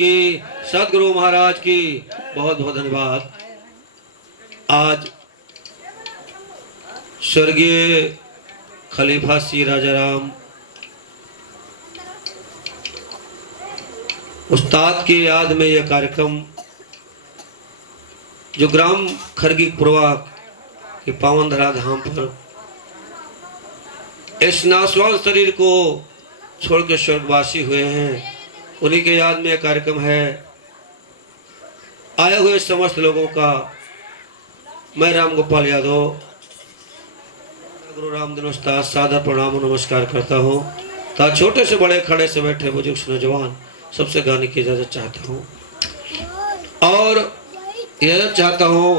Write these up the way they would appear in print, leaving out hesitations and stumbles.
की, सदगुरु महाराज की बहुत बहुत धन्यवाद। आज स्वर्गीय खलीफा श्री राजाराम उस्ताद की याद में यह कार्यक्रम जो ग्राम खरगीपुरवा के पावन धरा धाम पर इस नासवान शरीर को छोड़ के स्वर्गवासी हुए हैं, उन्हीं के याद में यह कार्यक्रम है। आए हुए समस्त लोगों का मैं राम गोपाल यादव गुरु रामदीन उस्ताद सादर प्रणाम नमस्कार करता हूँ। ता छोटे से बड़े, खड़े से बैठे, बुजुर्ग से नौजवान, सबसे गाने की इजाजत चाहता हूँ और इजाजत चाहता हूँ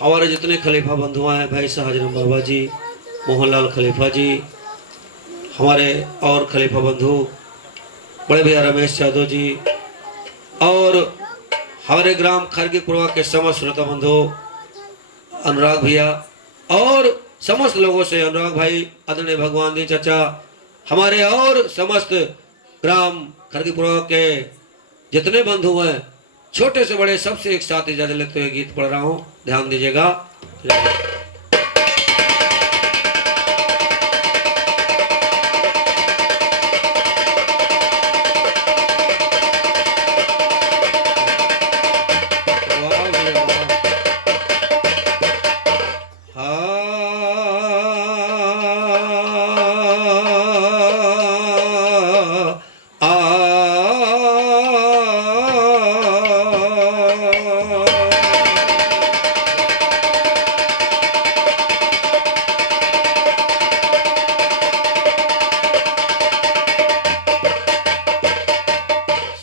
हमारे जितने खलीफा बंधु हैं, भाई साहजरम बाबा जी, मोहनलाल खलीफा जी, हमारे और खलीफा बंधु बड़े भैया रमेश यादव जी और हमारे ग्राम खरगीपुरवा के समस्त श्रोता बंधु अनुराग भैया और समस्त लोगों से, अनुराग भाई, आदरणीय भगवान दी चाचा, हमारे और समस्त ग्राम खरगीपुरवा के जितने बंधु हैं, छोटे से बड़े, सबसे एक साथ इजाजत लेते हुए गीत पढ़ रहा हूँ, ध्यान दीजिएगा।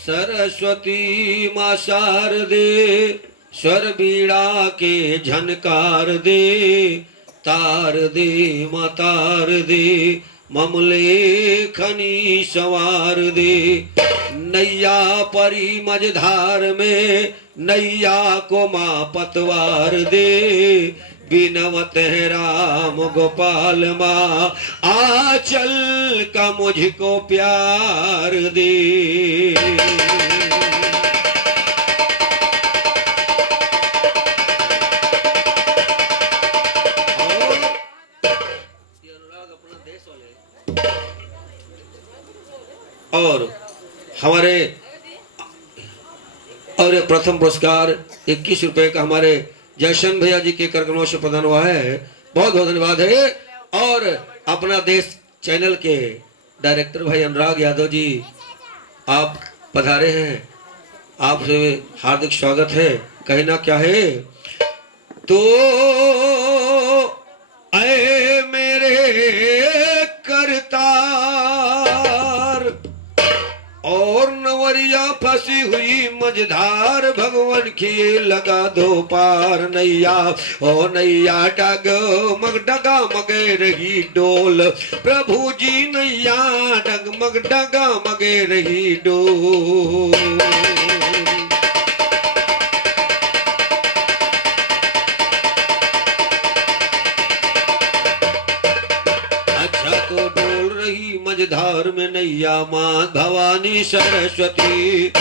सरस्वती माँ शारदे स्वर बीड़ा के झनकार दे, तार दे माँ तार दे, ममले खनी सवार दे, नैया परी मझधार में नैया को माँ पतवार दे, बिनवत है राम गोपाल माँ आंचल का मुझको प्यार दे। और हमारे और प्रथम पुरस्कार 21 रुपए का हमारे जयशन भैया जी के कार्यक्रमों से प्रदान हुआ है, बहुत बहुत धन्यवाद है। और अपना देश चैनल के डायरेक्टर भाई अनुराग यादव जी, आप पधारे हैं, आपसे हार्दिक स्वागत है। कहना क्या है, तो ऐ मेरे करतार और नवरिया फंसी हुई मझधार, भगवान की लगा दो पार, नैया ओ नैया डगमग मगे रही डोल, प्रभु जी नैया डगमग मगे रही डोल। मझधार में नैया माँ भवानी सरस्वती,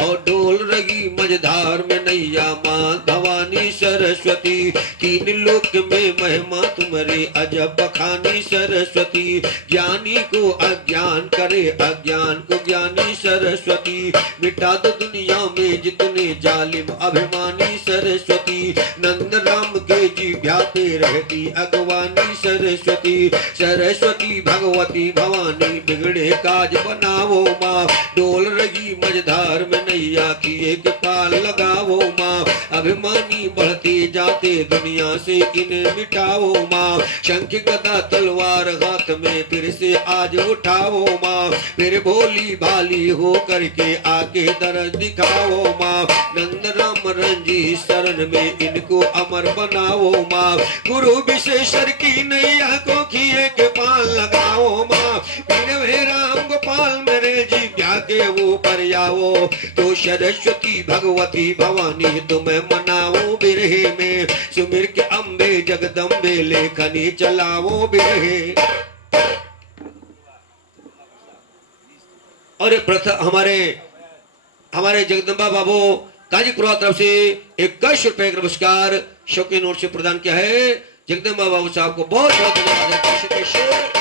और डोल रही मझधार में नैया माँ भवानी सरस्वती, तीन लोक में महिमा तुम्हारी अजब बखानी सरस्वती, ज्ञानी को अज्ञान करे अज्ञान को ज्ञानी सरस्वती, मिटा दो दुनिया में जितने जालिम अभिमानी सरस्वती, नंद राम के जीभ्या पे रहती अगवानी सरस्वती, सरस्वती भगवती भवानी बिगड़े काज बनावो माँ, डोल रही मझधार में नैया की एक पाल लगावो माँ, अभिमानी बढ़ते जाते दुनिया से इन्हें मिटावो माँ, शंख गदा तलवार हाथ में फिर से आज उठावो माँ, फिर भोली भाली हो करके आके दर्द दिखाओ माँ, नंद राम रंजी शरण में इनको अमर बनाओ माँ, गुरु विशेषर की नैया को किए के पाल लगाओ माँ, बिन राम गोपाल मेरे जी के वो पर आओ, तो सरस्वती भगवती भवानी तुम्हें मनाओ बिरहे में, सुमिर के अम्बे जगदम्बे लेखनी चलाओ बिरहे। और प्रथम हमारे हमारे जगदम्बा बाबू काजीपुरा तरफ से 21 रुपए का पुरस्कार शौकीन नोट से प्रदान किया है। जगदम्बा बाबू साहब को बहुत बहुत धन्यवाद।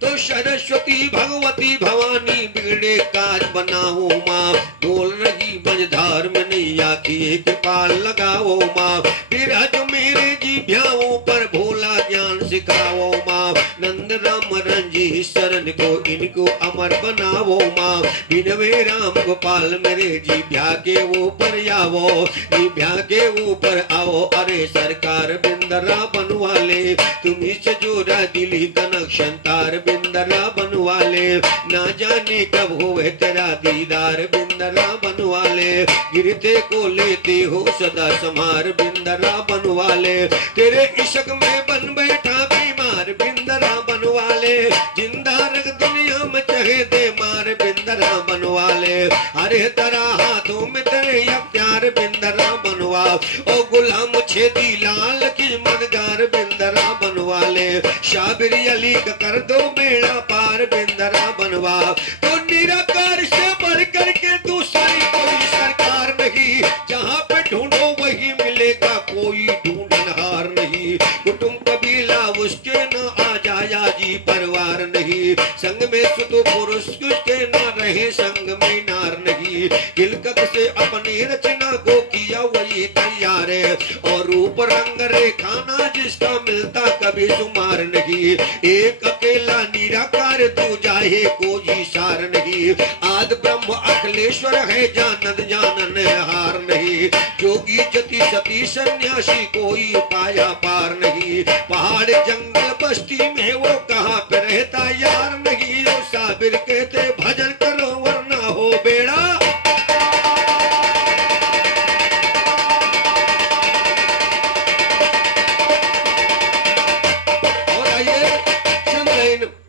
तो सरस्वती भगवती भवानी बिगड़े काज बनाओ माँ, बोल रही मझधार में नैया की कृपा लगाओ माँ, बिरज मेरे जीभ्याओं पर भोला ज्ञान सिखाओ माँ, नंद राम रंजी शरण को इनको अमर बनाओ माँ, बिनवे राम गोपाल मेरे जीभ्या के ऊपर आओ, जीभ्या के ऊपर आओ, अरे सरकार बिंदरा बनवाले, तुम्ही से जोड़ा दिली कनक संतार बिंदरा बनवाले, ना जाने कब होवे तेरा दीदार बिंदरा बनवाले, गिरते को लेते हो सदा संहार बिंदरा बनवाले, तेरे इश्क में बन बैठा बीमार बिंदरा बनवाले, जिंदा रख दुनिया में चाहे दे मार बिंदरा बनवाले, अरे तेरा हाथों में तेरे अख्तियार बिंदरा बनवा, ओ गुलाम छेदी लाल की मदगार बिंदरा बनवाले, शाबिर अली का कर दो बेड़ा पार बिंदरा बनवा, तो निराकार से बढ़ करके दूसरी कोई सरकार नहीं, जहाँ पे ढूंढो वही मिलेगा, कोई ढूंढनहार नहीं, कुटुंब कबीला उसके न आ जाया जी परिवार नहीं, संग में सुतो पुरुष उसके न रहे संग में नार नहीं, किलकत से अपनी रचना को किया वही तैयार है, और रूप रंग रेखाना जिसका मिलता कभी शुमार नहीं, एक अकेला निराकार तू जाहे कोई सार नहीं, आद ब्रह्म अखिलेश्वर है जानन जानन हार नहीं, जोगी जति सती सन्यासी कोई पाया पार नहीं, पहाड़ जंगल बस्ती में वो कहाँ पे रहता यार नहीं, वो साबिर कहते भजन करो वरना हो बेड़ा,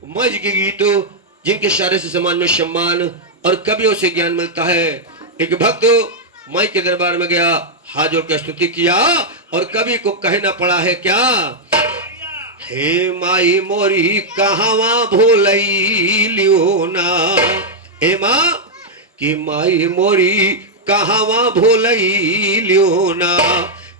मौज के गीत जिनके इशारे से समाज में सम्मान और कवियों से ज्ञान मिलता है। एक भक्त माई के दरबार में गया, हाथ जोड़ के स्तुति किया और कवि को कहना पड़ा है क्या, हे माई मोरी कहावा भूलई लियो ना, हे माँ कि माई मोरी कहावा भूलई लियो ना,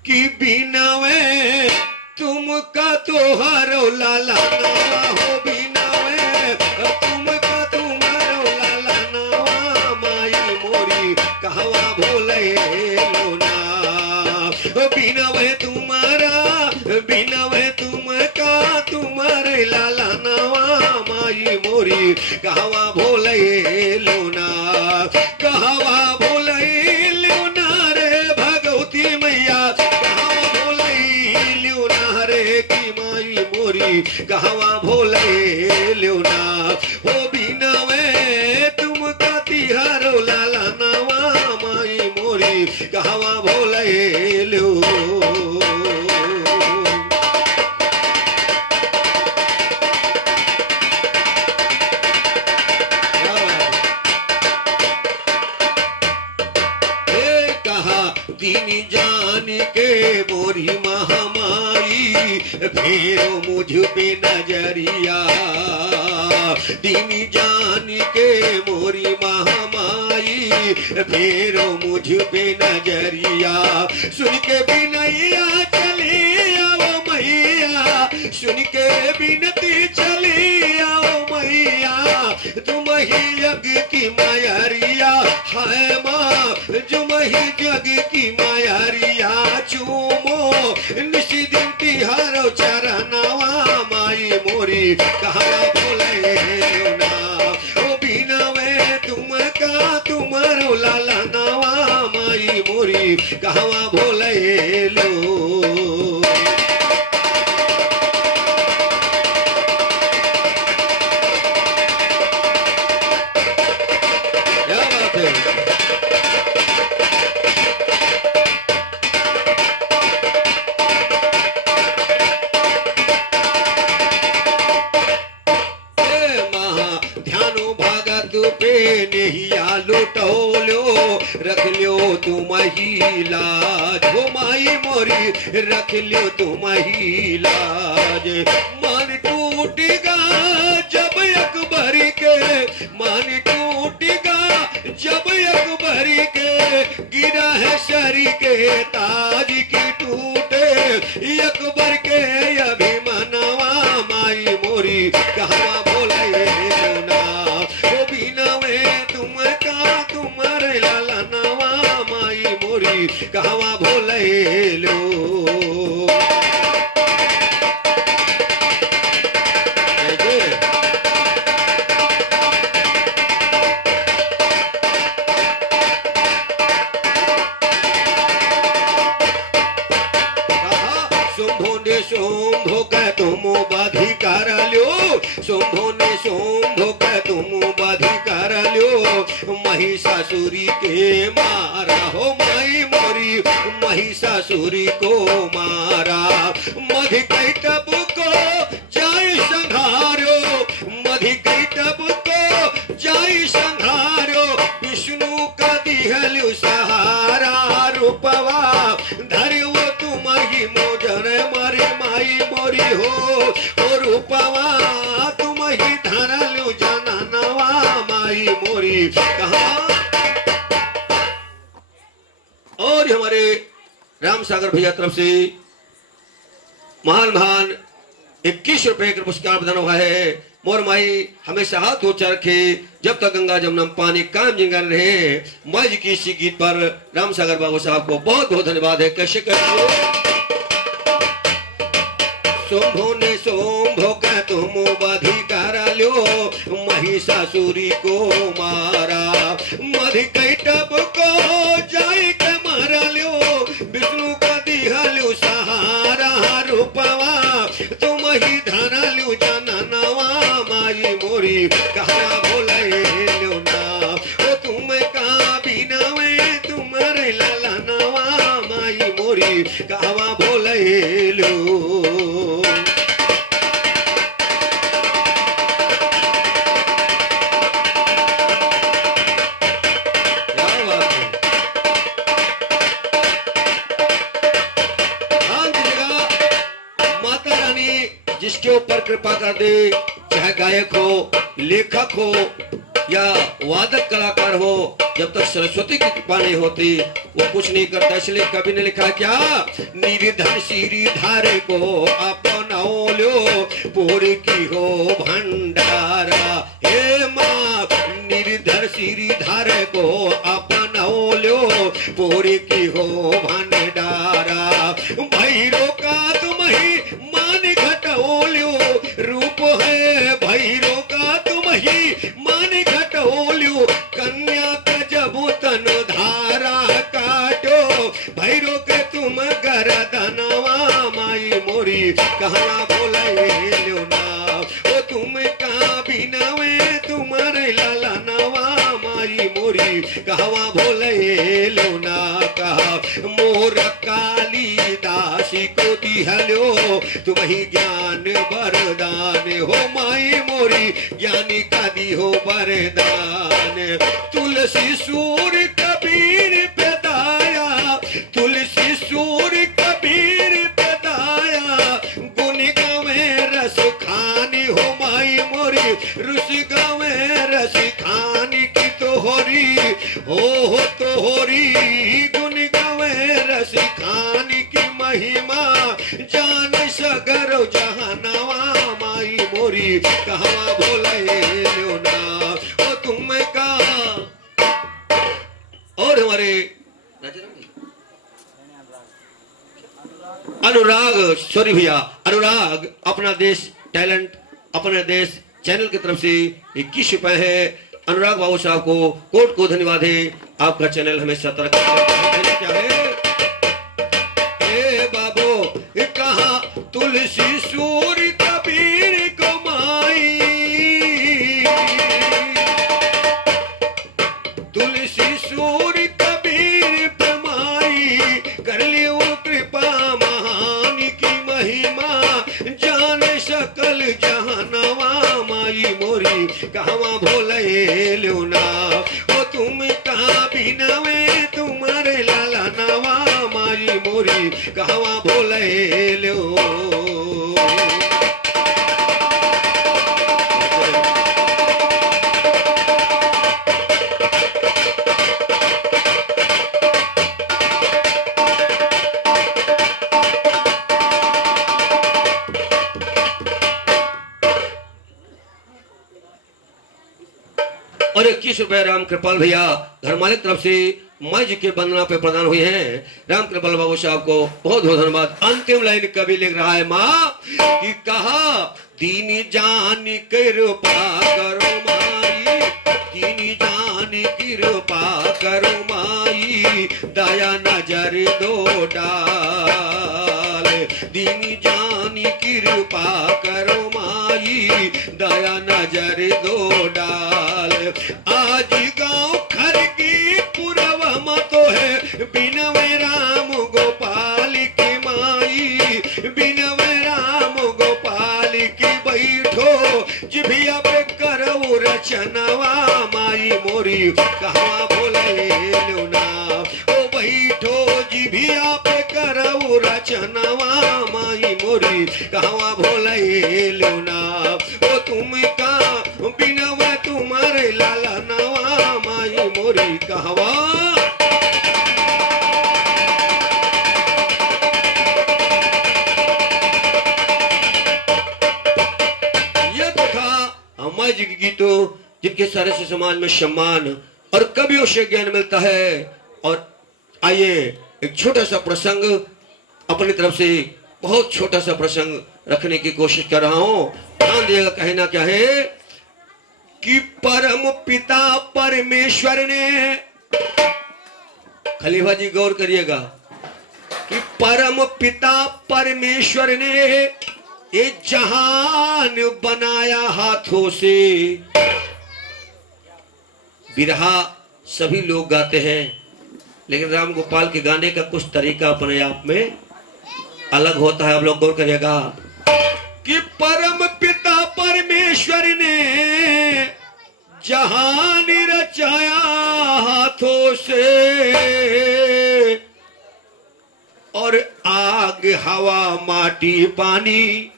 कि बिना वे तुमका तोहारो लाला नावा हो, बिना वे तुमका तुम्हारो लाला नावा, माई मोरी कहवा भोले लोना, बिना वे तुम्हारा बिना वे तुमका तुम्हारे लाला नावा, माई मोरी कहवा भोले लोना, कहवा भोले लोना रे भगवती मैया, की माई मोरी कहवा भोले ल्योना, हो बिना वे तुम का तिहारो लाला नावा, माई मोरी कहवा भोले ल्यो, दीन जान के मोरी महामाई, फेरो मुझ पे नजरिया, दीन जान के मोरी महामाई, फेरो मुझ पे नजरिया, सुन के बिनैया चली आओ मैया, सुन के बिनती चली आओ मैया, तुम ही जग की मायरिया है माँ, तुम ही जग की मायरिया, चूमो निशी दिन तिहारो चरनावा, माई मोरी कहाँ बोले ना, ओ बिना वे तुम का तुम्हारो लाला नावा, माई मोरी कहाँ बोले लो, लुटोलो रख लियो तुम ही लाज, हो माई मोरी रख लियो तुम ही लाज, मन टूटेगा जब अकबर के, मन टूटेगा जब अकबर के गिरा है शरी के ताज की टूटे अकबर के अभिमनवा माई मोरी कहवा बोले ना ओ बिना में तुम का तुम्हारे लाला नवा माई मोरी कहवा बोले लो। शोभो कह तुम बाधिकार ल्यो शोभो ने शोभो कह तुम बाधिकार ल्यो महिषासुरी के मारा हो माई मोरी महिषासुरी को मारा मधुकैटभ को जाय संहारो मधुकैटभ को जाय संहारो विष्णु का दिहलु सहारा रूपवा धर्यो तुम ही मोजर मारे माई मोरी हो और रूपवा तुम ही धरलु जाना नवा माई मोरी कहा। और हमारे राम सागर भैया तरफ से महान 21 रुपए का पुरस्कार प्रदान हुआ है। मोर माई हमेशा हाथ ऊंचा रखे जब तक गंगा जमुना पानी कायम जिंगल रहे। माई जी की इसी गीत पर राम सागर बाबू साहब को बहुत बहुत धन्यवाद है। कैसे कर शोभो ने शोभो कह तुम बाधिकार ल्यो महिषासुरी को मारा मधुकैटभ को जाय के मारा ल्यो विष्णु का दिहलु सहारा रूपवा तुम ही धरलु जाना नवा माई मोरी कहा बोले लो ना ओ तुम का बिना में तुम्हारे लाला नवा माई मोरी कहवा बोले लो। जिसके ऊपर कृपा कर दे चाहे गायक हो लेखक हो या वादक कलाकार हो जब तक सरस्वती की कृपा नहीं होती वो कुछ नहीं करता। इसलिए कवि ने लिखा क्या निर्धन श्रीधार को अपनाओ लो पूरी की हो भंडारा हे माँ निर्धन श्रीधार को अपनाओ लो पूरी की हो भंडारा भैरो का तुम ही मान घटोल्यो रूप है भैरो का तुम ही मान घटोल्यो कन्या का जब तन धारा काटो भैरो के तुम गरदनवा माई मोरी कहना बोले लो ना ओ तुम का बिना में तुम्हारे लाला नवा माई मोरी कहवा बोले लो ना कहा मोर काली दासी को दिहलो तुम ही ज्ञान वरदान हो माई मोरी ज्ञानी का दी हो वरदान तुलसी सूर कबीर पे दाया तुलसी सूर कबीर पे दाया गुण गावे रस खानी हो माई मोरी रुस गावे रस खानी की तोहरी हो तोहरी गुण गावे रस खानी की महिमा जान सगर जहानवा माई मोरी कहवा बोले लो ना ओ तुम का। और हमारे अनुराग सॉरी भैया अनुराग अपना देश टैलेंट अपने देश चैनल की तरफ से 21 रुपए है। अनुराग बाबू साहब को कोट को धन्यवाद है। आपका चैनल हमेशा तरक्की क्या है बाबू कहा तुलसी सूर कबीर को माई तुलसी सूर कबीर पे माई कर लियो कृपा महान की महिमा जान सकल जहानवा माई मोरी कहवा भोले लो ना ओ तुम कहा बिना में तुम्हारे लाला नवा माई मोरी कहवा भोले लो। 21 रुपए राम कृपाल भैया घर मालिक तरफ से माई जी के वंदना पे प्रदान हुए हैं। राम कृपाल बाबू साहब को बहुत बहुत धन्यवाद। अंतिम लाइन कवि लिख रहा है माँ कि कहा दीन जान कृपा करो माई, दीन जान कृपा करो माई, दया नजर दो डाल, दीन जान कृपा करो माई, दया नजर दो डाल। आज गांव खरगी पुरवा मतो है बिनवे राम गोपाल की माई, बिनवे राम गोपाल की बैठो जिभिया पे करो रचनवा माई मोरी कहवा भोले लुना, ओ बैठो जिभिया पे करो रचनवा माई मोरी कहवा भोले लुना, ओ तुम का बिनवा तुम्हारे लाला नवा माई मोरी कहवा। ये देखा अम्मा जी के गीतों जिनके सारे से समाज में सम्मान और कवियों से ज्ञान मिलता है। और आइए एक छोटा सा प्रसंग अपनी तरफ से, बहुत छोटा सा प्रसंग रखने की कोशिश कर रहा हूं। ध्यान दिएगा, कहना क्या है कि परम पिता परमेश्वर ने, खलीफा जी गौर करिएगा कि परम पिता परमेश्वर ने ये जहान बनाया हाथों से। बिरहा सभी लोग गाते हैं, लेकिन राम गोपाल के गाने का कुछ तरीका अपने आप में अलग होता है। आप लोग गौर करिएगा कि परम पिता परमेश्वर ने जहान रचाया हाथों से, और आग हवा माटी पानी,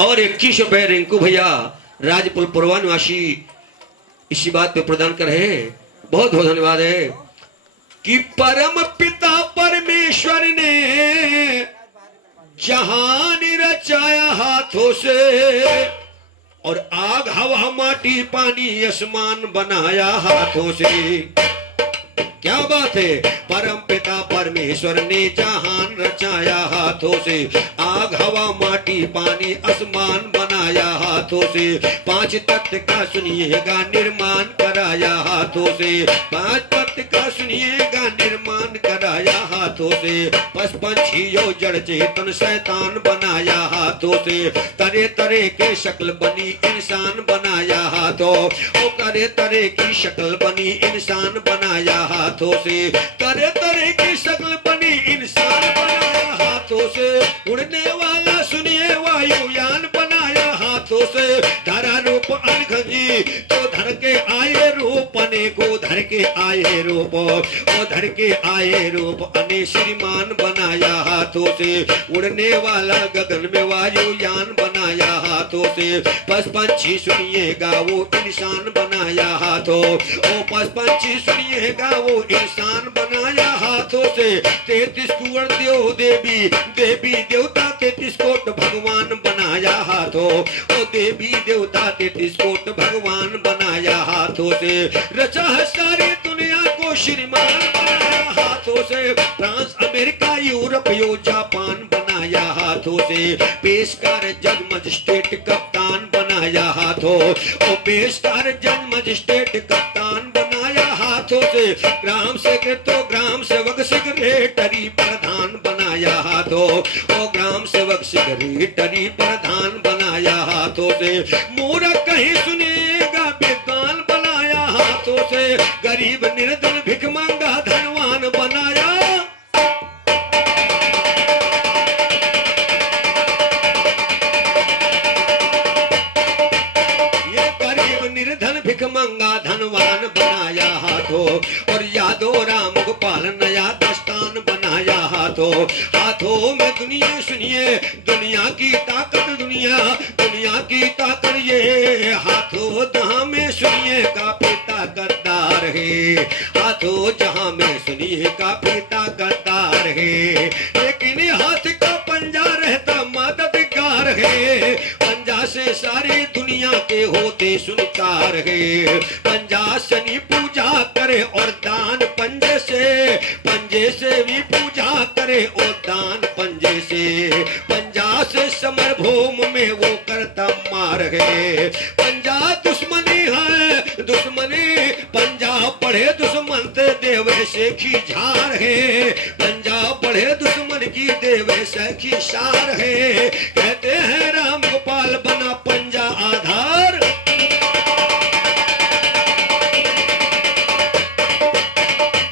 और 21 रुपए रिंकू भैया राजपुर पुरवा निवासी इसी बात पे प्रदान कर रहे हैं। बहुत बहुत धन्यवाद है कि परम पिता परमेश्वर ने जहान रचाया हाथों से, और आग हवा माटी पानी आसमान बनाया हाथों से। क्या बात है, परम पिता परमेश्वर ने जहान रचाया हाथों से, आग हवा माटी पानी आसमान बनाया हाथों से। 5 तत्व का सुनिएगा निर्माण कराया हाथों से, 5 तत्व का सुनिएगा निर्माण कराया हाथों से। 55 जड़ चेतन शैतान बनाया हाथों से, तरह तरह के शक्ल बनी इंसान बनाया हाथों, ओ तरह तरह की शक्ल बनी इंसान बनाया हाथों से, तरह तरह की शक्ल बनी इंसान बनाया हाथों से। उड़ने वाला सुनिए वायुयान बनाया हाथों से, धरा रूप अनखजी तो धर के आए रूप अने को धर के आए रूप, ओ धर के आए रूप अने श्रीमान बनाया हाथों से। उड़ने वाला गगन में वायुयान बनाया हाथों से। 5 पंछी सुनिएगा वो इंसान बनाया हाथों, ओ 5 पंछी सुनिएगा वो इंसान बनाया हाथों से। 33 कुंवर देव देवी देवी देवता 33 कोट भगवान बनाया हाथों, ओ देवी देवता 33 कोट भगवान बनाया हाथों से। रचा है सारी दुनिया को श्रीमान बनाया हाथों से। फ्रांस अमेरिका यूरोप यो जापान बनाया हाथों से। पेशकार जज मजिस्ट्रेट कप्तान बनाया हाथों, ओ पेशकार जज मजिस्ट्रेट कप्तान बनाया हाथों से। ग्राम सेवक सेक्रेटरी प्रधान बनाया हाथों, ओ ग्राम सेवक सेक्रेटरी प्रधान बनाया हाथों से। मोरा कहीं सुनेगा विद्वान बनाया हाथों से। गरीब निर्धन भिखमंगा धनवान बनाया। ये गरीब निर्धन भिखमंगा धनवान बनाया हाथों, और यादव राम गोपाल नया दस्तान बनाया हाथों। हाथों में दुनिया सुनिए दुनिया की ताकत, दुनिया की ताकत ये हाथों जहां में सुनिए काफी ताकतदार है। हाथों जहां में सुनिए काफी ताकतदार है, लेकिन हाथ का पंजा रहता मदद सारी दुनिया के होते सुनकार है। पंजा शनि पूजा करे और दान पंजे से भी पूजा करे और दान पंजे से। पंजा से समर भूम में वो करता मार है। पंजा दुश्मनी है दुश्मनी, पंजा पढ़े दुश्मन ते देवे से खींचार है। पंजा पढ़े दुश्मन की देवे से खींचार है। कहते हैं राम गोपाल बना पंजा आधार।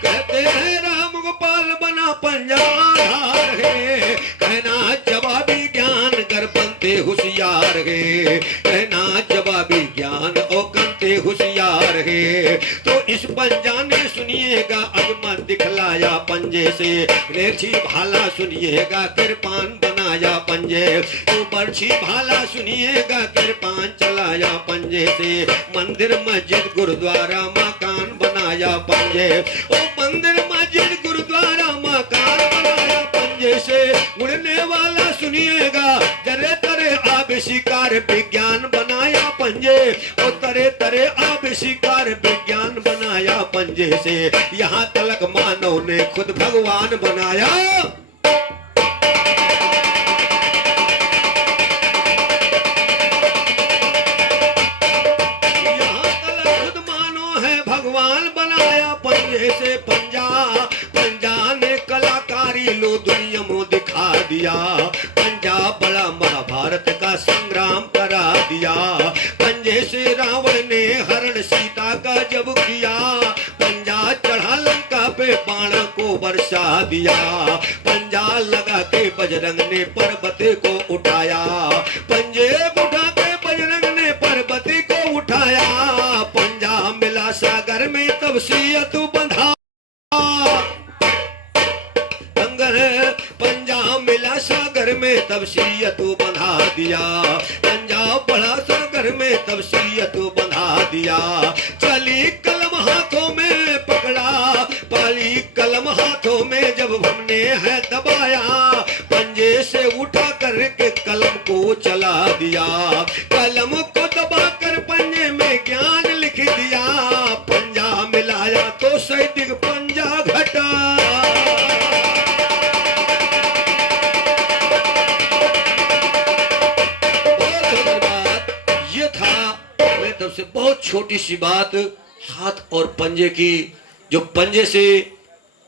कहते हैं राम गोपाल बना पंजा आधार है। कहना जवाबी ज्ञान कर बनते होशियार है। कहना जवाबी ज्ञान और करते होशियार है। तो इस पंजा ने सुनिएगा अजमत दिखलाया पंजे से। लेछी भाला सुनिएगा कृपान बनाया पंजे। तो बर्छी भाला सुनिएगा कृपान चलाया पंजे से। मंदिर मस्जिद गुरुद्वारा मकान बनाया पंजे। ओ मंदिर मस्जिद गुरुद्वारा मकान बनाया पंजे से। उड़ने वाला सुनिएगा जरे तरे आविष्कार विज्ञान बनाया पंजे। और तरे तरे आविष्कार विज्ञान बनाया पंजे से। यहाँ तलक मानव ने खुद भगवान बनाया। यहाँ तलक खुद मानव है भगवान बनाया पंजे से। पंजा ने कलाकारी लो दुनिया में दिखा दिया। पंजा बड़ा महाभारत का संग्राम करा दिया। पंजे से रावण ने हरण सीता का जब किया। पंजा चढ़ा लंका पे बाण को बरसा दिया। पंजा लगा के बजरंग ने पर्वत को उठाया। पंजे उठा के बजरंग ने पर्वत को उठाया। पंजा मिला सागर में तब सियत बंधा। पंजा मिला सागर में तब सियत बंधा दिया। पंजा बढ़ा सागर में तब सियत बंधा दिया। चली कलम हाथों में पकड़ा। पाली कलम हाथों में जब हमने है दबाया। पंजे से उठा करके कलम को चला दिया। कलम को दबा कर पंजे में ज्ञान लिख दिया। पंजा मिलाया तो सैदिक पंजा घटा। से बहुत छोटी सी बात हाथ और पंजे की। जो पंजे से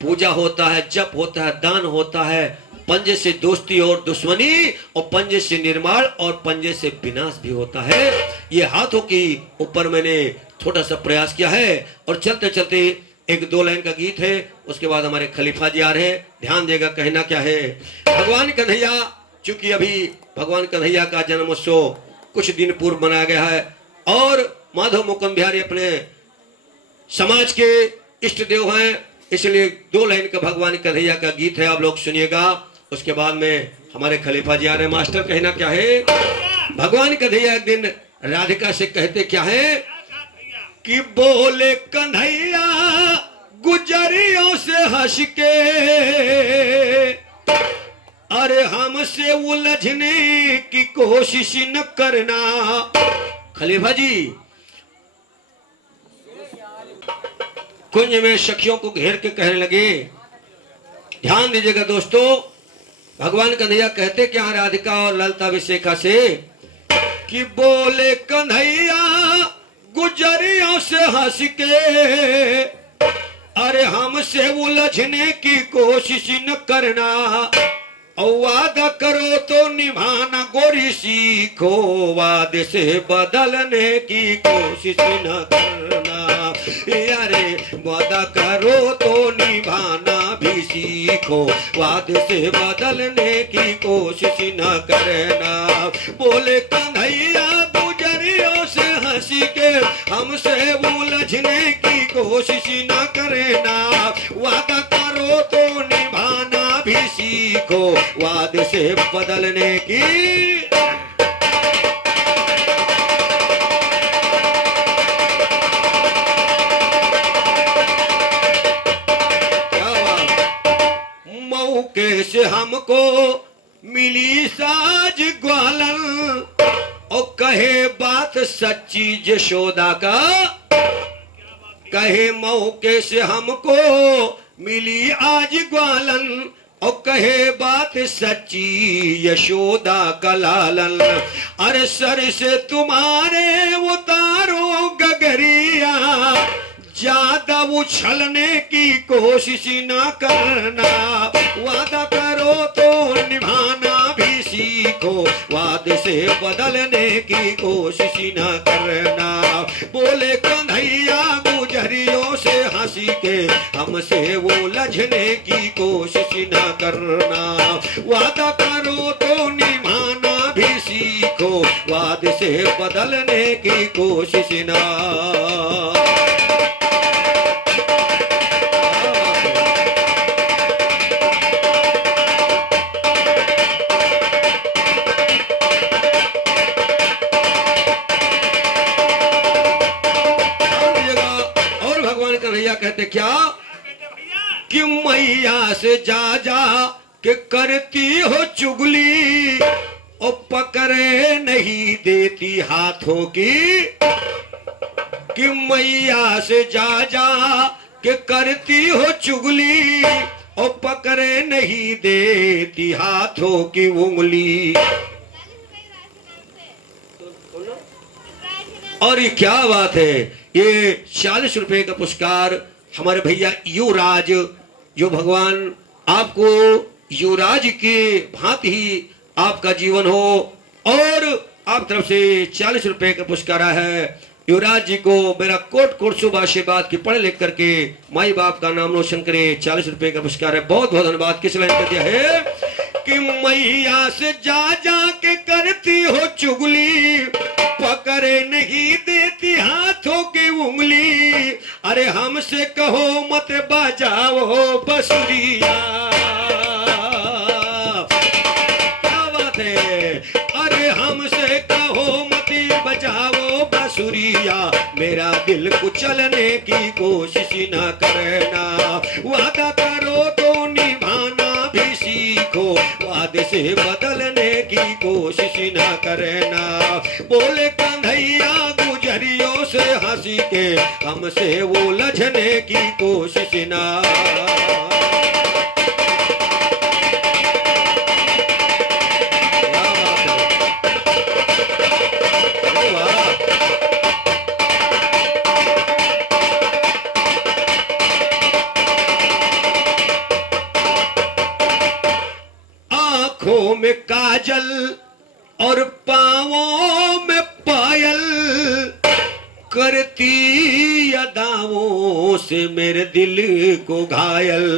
पूजा होता है, जप होता है, दान होता है। पंजे से दोस्ती और दुश्मनी, और पंजे से निर्माण और पंजे से विनाश भी होता है। ये हाथों की ऊपर मैंने छोटा सा प्रयास किया है। और चलते चलते एक दो लाइन का गीत है, उसके बाद हमारे खलीफा जी आ रहे हैं। ध्यान देगा कहना क्या है। भगवान कन्हैया, चूंकि अभी भगवान कन्हैया का जन्मोत्सव कुछ दिन पूर्व मनाया गया है और माधव मुकुंद बिहारी अपने समाज के इष्ट देव हैं, इसलिए दो लाइन का भगवान कन्हैया का गीत है, आप लोग सुनिएगा। उसके बाद में हमारे खलीफा जी आ रहे हैं। मास्टर कहना क्या है। भगवान कन्हैया एक दिन राधिका से कहते क्या है कि बोले कन्हैया गुजरियों से हंस के, अरे हमसे उलझने की कोशिश न करना। खलीफा जी कुंज में सखियों को घेर के कहने लगे। ध्यान दीजिएगा दोस्तों, भगवान कन्हैया कहते क्या राधिका और ललता विशेखा से कि बोले कन्हैया गुजरियों से हंस के, अरे हमसे उलझने की कोशिश न करना। और वादा करो तो निभाना गोरी सीखो, वादे से बदलने की कोशिश न करना। अरे वादा करो तो निभाना भी सीखो, वादे से बदलने की कोशिश न करना। बोले कन्हैया गुजरियों से हंस के, हमसे उलझने की कोशिश न करना। वादा करो तो निभाना भी सीखो, वादे से बदलने की। मौके से हमको मिली साज ग्वालन, और कहे बात सच्ची यशोदा का, कहे मौके से हमको मिली आज ग्वालन, और कहे बात सच्ची यशोदा का लालन। अरे सर से तुम्हारे उतारो गगरिया, ज्यादा उछलने की कोशिश ना करना, वादा करो तो निभाना भी सीखो, वादे से बदलने की कोशिश ना करना। बोले कन्हैया गुजरियों से हंसी के, हमसे वो लजने की कोशिश ना करना, वादा करो तो निभाना भी सीखो, वादे से बदलने की कोशिश ना। कहते क्या कि मैया से जा जा के करती हो चुगली, और पकड़े नहीं देती हाथों की, कि मैया से जा जा के करती हो चुगली, और पकड़े नहीं देती हाथों की उंगली। और ये क्या बात है, ये 40 रुपए का पुरस्कार हमारे भैया युवराज, जो भगवान आपको युवराज के भांति ही आपका जीवन हो, और आप तरफ से 40 रुपए का पुरस्कार है। युवराज जी को मेरा कोट कोट शुभ आशीर्वाद की पढ़े लिख करके माई बाप का नाम रोशन करे। 40 रुपए का पुरस्कार है, बहुत बहुत धन्यवाद। किस लाइन कर दिया है कि मैया से जा जा के करती हो चुगली, पकड़े नहीं देती हाथों की उंगली, अरे हमसे कहो मत बजाओ बसुरिया। क्या बात है, अरे हमसे कहो मत बजाओ बसुरिया, मेरा दिल कुचलने की कोशिश न करना, वादा करो तो निभाना भी सीखो, वादे से बदलने की कोशिश न करना। बोले कन्हैया गुजरियों से हंसी के, हमसे वो लजने की कोशिश ना। आंखों में काजल और पांवों में पायल, करती अदाओं से मेरे दिल को घायल,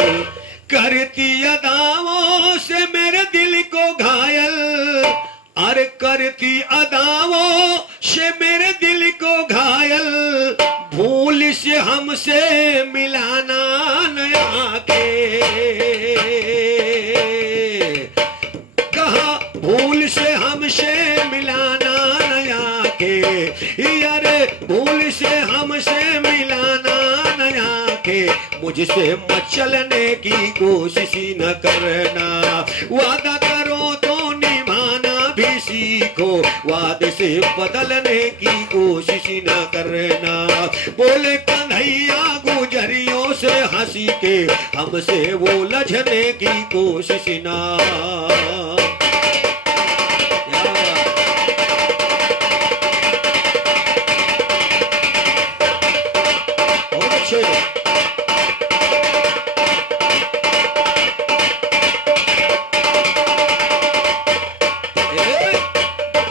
करती अदाओं से मेरे दिल को घायल, अरे करती अदाओं से मेरे दिल को घायल, भूल से हमसे मिलाना नया के, कहा भूल से हमसे मिलाना नया के, यारे भूल से हमसे मिलाना नया के, मुझसे मचलने की कोशिश न करना, वादा करो तो निभाना भी सीखो, वादे से बदलने की कोशिश न करना। बोले कन्हैया गुजरियों से हंसी के, हमसे वो लजने की कोशिश ना।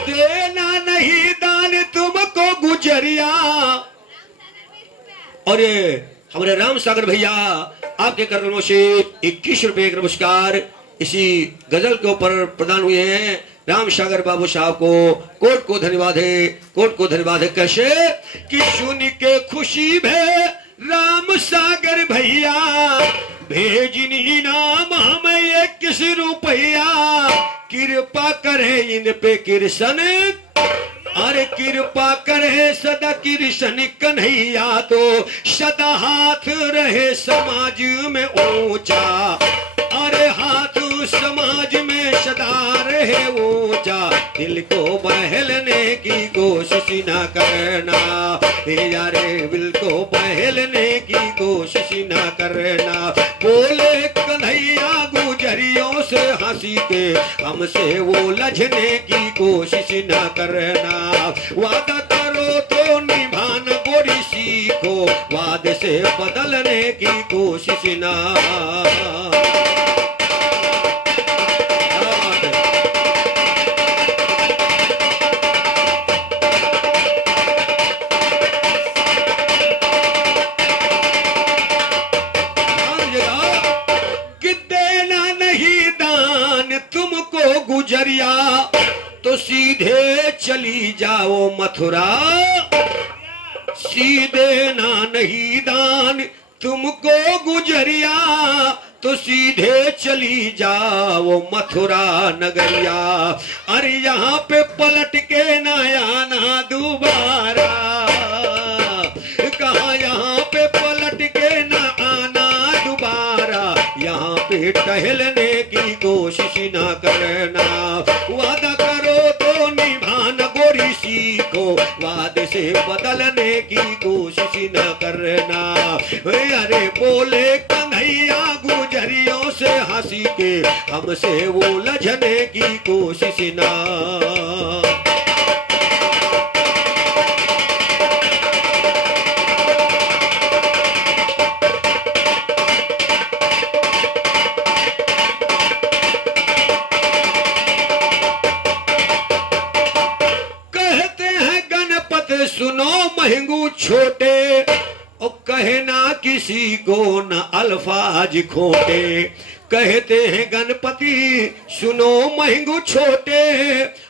देना नहीं दान तुमको गुजरिया। और हमारे राम सागर भैया आपके कदमों से 21 रुपए का पुरस्कार इसी गजल के ऊपर प्रदान हुए हैं। राम सागर बाबू साहब को धन्यवाद है, कोट को धन्यवाद है। कैसे कि सुन के खुशी भे राम सागर भैया, भेजनी नाम हमें 21 रुपया, कृपा करे इन पे कृष्ण, अरे कृपा करे सदा कृष्ण कन्हैया, तो सदा हाथ रहे समाज में ऊंचा, अरे हाथ समाज में सदा रहे ऊंचा, दिल को बहलने की कोशिश ना करना, हे यारे दिल को बहलने की कोशिश ना करना। बोले कन्हैया गुजरियों से हंसी के, हमसे वो लजने की कोशिश ना करना। वादा करो तो निभाना गोरी सीखो, वादे से बदलने की कोशिश ना। गुजरिया तो सीधे चली जाओ मथुरा, सीधे ना नहीं दान तुमको गुजरिया तो सीधे चली जाओ मथुरा नगरिया। अरे यहाँ पे पलट के ना आना दोबारा, कहा यहाँ पे पलट के ना आना दोबारा, यहाँ पे टहलने की कोशिश ना करना। वादा करो तो निभाना गोरी सीखो, वादे से बदलने की कोशिश ना करना। अरे बोले कन्हैया गुजरियों से हंसी के, हमसे वो लजने की कोशिश ना। सुनो महंगू छोटे, और कहना किसी को न अल्फाज खोटे। कहते हैं गणपति सुनो महंगू छोटे,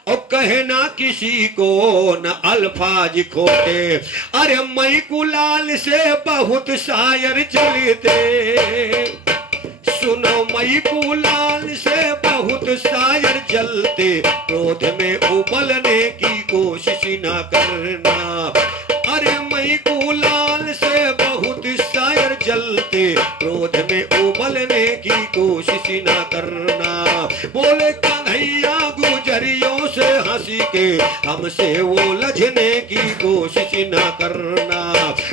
और कहना किसी को न अल्फाज खोटे। अरे मई गुलाल से बहुत शायर चलते, सुनो मई गुलाल से बहुत शायर जलते, क्रोध में उबलने की कोशिश ना करना। अरे मई गुलाल से बहुत शायर जलते, क्रोध में उबलने की कोशिश ना करना। बोले कन्हैया गुजरियों से हंसी के, हमसे वो लजने की कोशिश ना करना।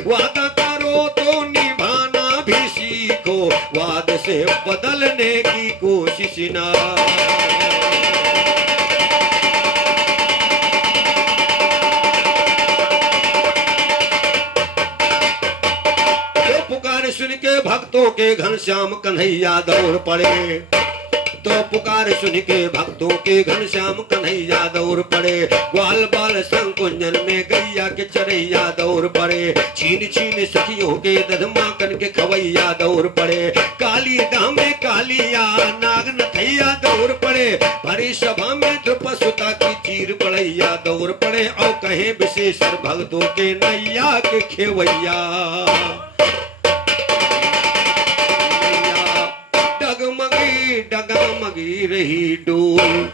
वादा करो तो निभाना भी सीखो, वाद से बदलने की कोशिश ना। तो पुकार सुन के भक्तों के घनश्याम कन्हैया दौड़ पड़े, तो पुकार सुन के भक्तों के घनश्याम कन्हैया दौड़ पड़े। ग्वाल बाल संकुंजन में गैया के चरैया दौड़ पड़े, छीन छीन सखियों के दधमा कन के खवैया दौड़ पड़े। काली दामे कालिया नाग नथैया दौड़ पड़े, भरी सभा में द्रुपसुता की चीर पड़ैया दौड़ पड़े। और कहे विशेषर भक्तों के नैया के खेवैया, डगमगी रही डोल।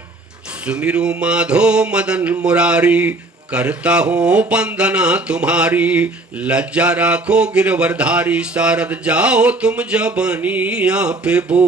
सुमिरु माधो मदन मुरारी, करता हूँ वंदना तुम्हारी। लज्जा राखो गिरवरधारी, शारद जाओ तुम जबनिया पे बो।